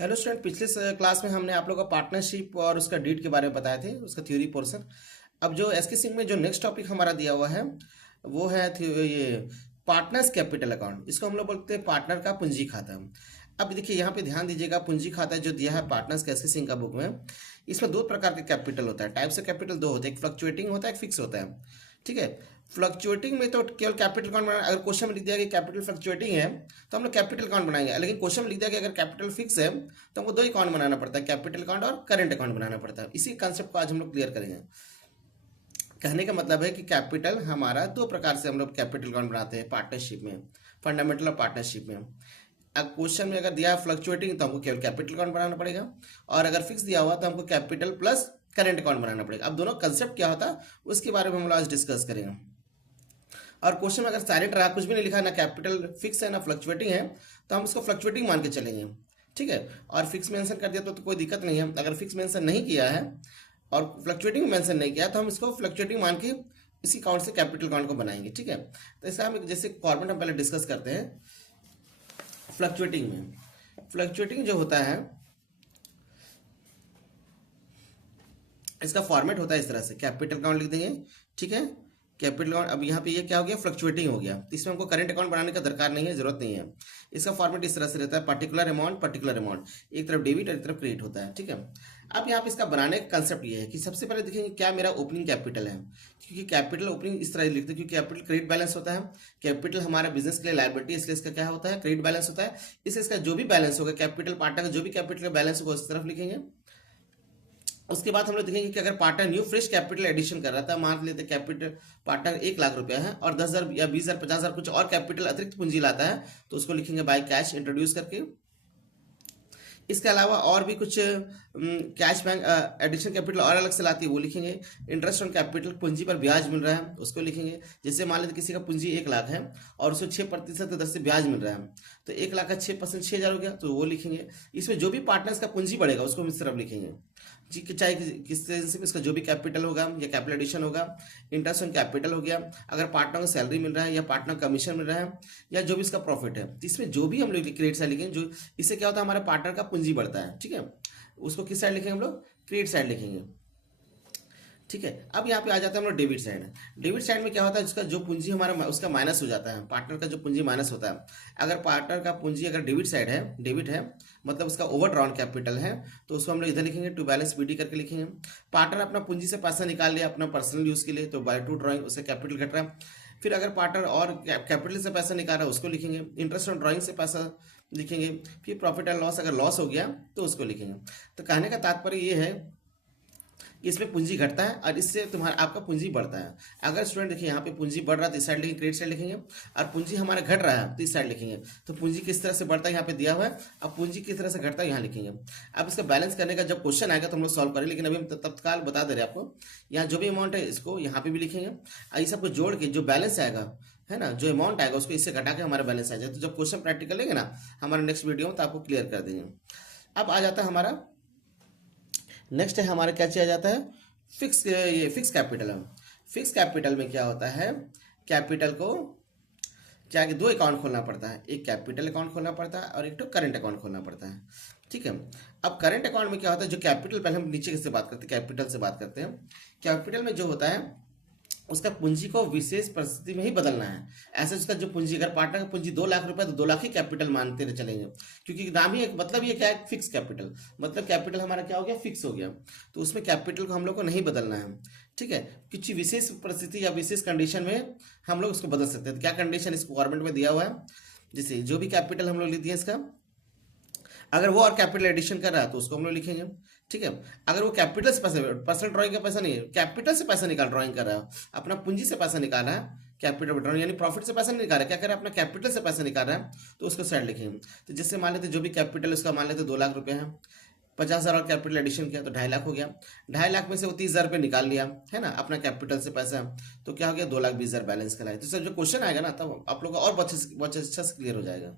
Hello student, पिछले class में हमने आप लोगों को पार्टनरशिप और उसका डीड के बारे में बताए थे, उसका थ्योरी पोर्शन। अब जो एसके सिंह में जो नेक्स्ट टॉपिक हमारा दिया हुआ है वो है ये पार्टनर्स कैपिटल अकाउंट। इसको हम लोग बोलते हैं पार्टनर का पूंजी खाता। अब देखिए यहाँ पे ध्यान दीजिएगा, पूंजी खाता जो दिया है पार्टनर्स का एसके सिंह का बुक में, इसमें दो प्रकार के कैपिटल होता है। टाइप्स ऑफ कैपिटल दो होते हैं, एक फ्लक्चुएटिंग होता है, एक फिक्स होता है। ठीक है। फ्लक्चुएटिंग में तो केवल कैपिटल अकाउंट बनाना। अगर क्वेश्चन में लिख दिया कि कैपिटल फ्लक्चुएटिंग है तो हम लोग कैपिटल अकाउंट बनाएंगे, लेकिन क्वेश्चन में लिख दिया कि अगर कैपिटल फिक्स है तो हमको दो अकाउंट बनाना पड़ता है, कैपिटल अकाउंट और करंट अकाउंट बनाना पड़ता है। इसी कंसेप्ट को आज हम लोग क्लियर करेंगे। कहने का मतलब है कि कैपिटल हमारा दो प्रकार से हम लोग कैपिटल अकाउंट बनाते हैं पार्टनरशिप में, फंडामेंटल और पार्टनरशिप में। अब क्वेश्चन में अगर दिया फ्लक्चुएटिंग तो हमको केवल कैपिटल अकाउंट बनाना पड़ेगा, और अगर फिक्स दिया हुआ तो हमको कैपिटल प्लस करंट अकाउंट बनाना पड़ेगा। अब दोनों कंसेप्ट क्या होता है उसके बारे में हम लोग आज डिस्कस करेंगे। और क्वेश्चन में अगर साइलेंट रहा, कुछ भी नहीं लिखा, ना कैपिटल फिक्स है ना फ्लक्चुएटिंग है, तो हम उसको फ्लक्चुएटिंग मान के चलेंगे। ठीक है। और फिक्स मेंशन कर दिया तो कोई दिक्कत नहीं है। अगर फिक्स मेंशन नहीं किया है और फ्लक्चुएटिंग मेंशन नहीं किया तो हम इसको फ्लक्चुएटिंग मान के इसी अकाउंट से कैपिटल अकाउंट को बनाएंगे। ठीक है। तो इसका हम जैसे फॉर्मेट हम पहले डिस्कस करते हैं। फ्लक्चुएटिंग में फ्लक्चुएटिंग जो होता है, इसका फॉर्मेट होता है इस तरह से, कैपिटल अकाउंट लिख देंगे। ठीक है। Capital account. अब यहाँ पे ये क्या हो गया, फ्लक्चुएटिंग हो गया, तो इसमें हमको करंट अकाउंट बनाने का दरकार नहीं है, जरूरत नहीं है। इसका फॉर्मेट इस तरह से रहता है, पर्टिकुलर अमाउंट, एक तरफ डेबिट और एक तरफ क्रेडिट होता है। ठीक है। अब यहाँ पे इसका बनाने का कंसेप्ट ये है कि सबसे पहले देखेंगे क्या मेरा ओपनिंग कैपिटल है, क्योंकि कैपिटल ओपनिंग इस तरह लिखते हैं क्योंकि कैपिटल क्रेडिट बैलेंस होता है। कैपिटल हमारा बिजनेस के लिए लायबिलिटी, इसलिए इसका क्या होता है, क्रेडिट बैलेंस होता है। इसलिए इसका जो भी बैलेंस होगा कैपिटल पार्टनर का जो भी कैपिटल का बैलेंस होगा उस तरफ लिखेंगे। उसके बाद हम लोग देखेंगे कि अगर partner new fresh capital addition कर रहा था, मान लेते कैपिटल पार्टनर 1,00,000 रुपया है और 10,000 या 20,000 50,000 कुछ और कैपिटल अतिरिक्त पूंजी लाता है, तो उसको लिखेंगे बाय कैश इंट्रोड्यूस करके। इसके अलावा और भी कुछ कैश बैंक एडिशन कैपिटल और अलग से लाती है, वो लिखेंगे। इंटरेस्ट ऑन कैपिटल, पूंजी पर ब्याज मिल रहा है, उसको लिखेंगे। जैसे मान लेते किसी का पूंजी 1,00,000 है और उसको 6% दर से ब्याज मिल रहा है, तो 1,00,000 का 6% 6,000 हो गया, तो वो लिखेंगे। इसमें जो भी पार्टनर्स का पूंजी बढ़ेगा उसको हम इस तरफ लिखेंगे जी, कि चाहे किस तरह से इसका जो भी कैपिटल होगा या कैपिटल एडिशन होगा। इंटरेस्ट ऑन कैपिटल हो गया, अगर पार्टनर को सैलरी मिल रहा है या पार्टनर कमीशन मिल रहा है या जो भी इसका प्रॉफिट है, तो इसमें जो भी हम लोग क्रेडिट साइड लिखेंगे, जो इससे क्या होता है हमारे पार्टनर का पूंजी बढ़ता है। ठीक है। उसको किस साइड लिखेंगे हम लोग, क्रेडिट साइड लिखेंगे। ठीक है। अब यहाँ पे आ जाता है हम लोग डेबिट साइड। डेबिट साइड में क्या होता है, जिसका जो पूंजी हमारा उसका माइनस हो जाता है, पार्टनर का जो पूंजी माइनस होता है। अगर पार्टनर का पूंजी अगर डेबिट साइड है, डेबिट है मतलब उसका ओवर ड्रॉन कैपिटल है, तो उसको हम लोग इधर लिखेंगे, टू बैलेंस बीडी करके लिखेंगे। पार्टनर अपना पूंजी से पैसा निकाल लिया अपना पर्सनल यूज के लिए, तो बाय टू ड्रॉइंग उससे कैपिटल घट रहा है। फिर अगर पार्टनर और कैपिटल से पैसा निकाल रहा है उसको लिखेंगे। इंटरेस्ट ऑन ड्रॉइंग से पैसा लिखेंगे। फिर प्रॉफिट एंड लॉस, अगर लॉस हो गया तो उसको लिखेंगे। तो कहने का तात्पर्य ये है कि इसमें पूंजी घटता है और इससे तुम्हारा आपका पूंजी बढ़ता है। अगर स्टूडेंट देखिए यहाँ पे पूंजी बढ़ रहा है तो इस साइड लिखेंगे, क्रेडिट साइड लिखेंगे, और पूंजी हमारा घट रहा है तो इस साइड लिखेंगे। तो पूंजी किस तरह से बढ़ता है यहाँ पे दिया हुआ है, अब पूंजी किस तरह से घटता है यहाँ लिखेंगे। अब इसका बैलेंस करने का जब क्वेश्चन आएगा तो हम लोग सॉल्व करें, लेकिन अभी हम तत्काल बता दे रहे हैं आपको। यहाँ जो भी अमाउंट है इसको यहाँ पे भी लिखेंगे, और ये सबको जोड़ के जो बैलेंस आएगा है ना, जो अमाउंट आएगा उसको इससे घटा के हमारा बैलेंस आ जाए। तो जब क्वेश्चन प्रैक्टिकल लेंगे ना हमारे नेक्स्ट वीडियो में, तो आपको क्लियर कर देंगे। अब आ जाता है हमारा नेक्स्ट है, हमारा क्या चीज आ जाता है, फिक्स कैपिटल है। फिक्स कैपिटल में क्या होता है, कैपिटल को क्या कि दो अकाउंट खोलना पड़ता है, एक कैपिटल अकाउंट खोलना पड़ता है और एक तो करंट अकाउंट खोलना पड़ता है। ठीक है। अब करंट अकाउंट में क्या होता है, जो कैपिटल, पहले हम नीचे से बात करते हैं, कैपिटल से बात करते हैं। कैपिटल में जो होता है उसका पूंजी को विशेष परिस्थिति में ही बदलना है। ऐसे उसका जो पूंजी, अगर पार्टनर का पूंजी 2,00,000 रुपए तो 2,00,000 ही कैपिटल मानते रहे चलेंगे, क्योंकि नाम ही एक मतलब ये क्या है, फिक्स कैपिटल, मतलब कैपिटल हमारा क्या हो गया, फिक्स हो गया। तो उसमें कैपिटल को हम लोग को नहीं बदलना है। ठीक है। किसी विशेष परिस्थिति या विशेष कंडीशन में हम लोग उसको बदल सकते हैं। क्या कंडीशन इसको गवर्नमेंट में दिया हुआ है, जैसे जो भी कैपिटल हम लोग लिख दिए इसका, अगर वो और कैपिटल एडिशन कर रहा है तो उसको हम लोग लिखेंगे। ठीक है। अगर वो कैपिटल से पैसा, पर्सनल ड्राइंग का पैसा नहीं है, कैपिटल से पैसा निकाल, ड्राइंग कर रहा है, अपना पूंजी से पैसा निकाल रहा है, कैपिटल ड्राइंग यानी प्रॉफिट से पैसा नहीं निकाल रहा है, क्या कर रहा है, अपना कैपिटल से पैसा निकाल रहा है, तो उसको साइड लिखेंगे। तो जिससे मान लेते जो भी कैपिटल उसका मान लेते 2,00,000 रुपये है, 50,000 और कैपिटल एडिशन किया तो 2,50,000 हो गया। 2,50,000 में से वो 30,000 रुपये निकाल लिया है ना अपना कैपिटल से पैसा, तो क्या हो गया, 2,20,000 बैलेंस का लाए। तो सर जो क्वेश्चन आएगा ना तब आप लोग को और बहुत अच्छे से क्लियर हो जाएगा।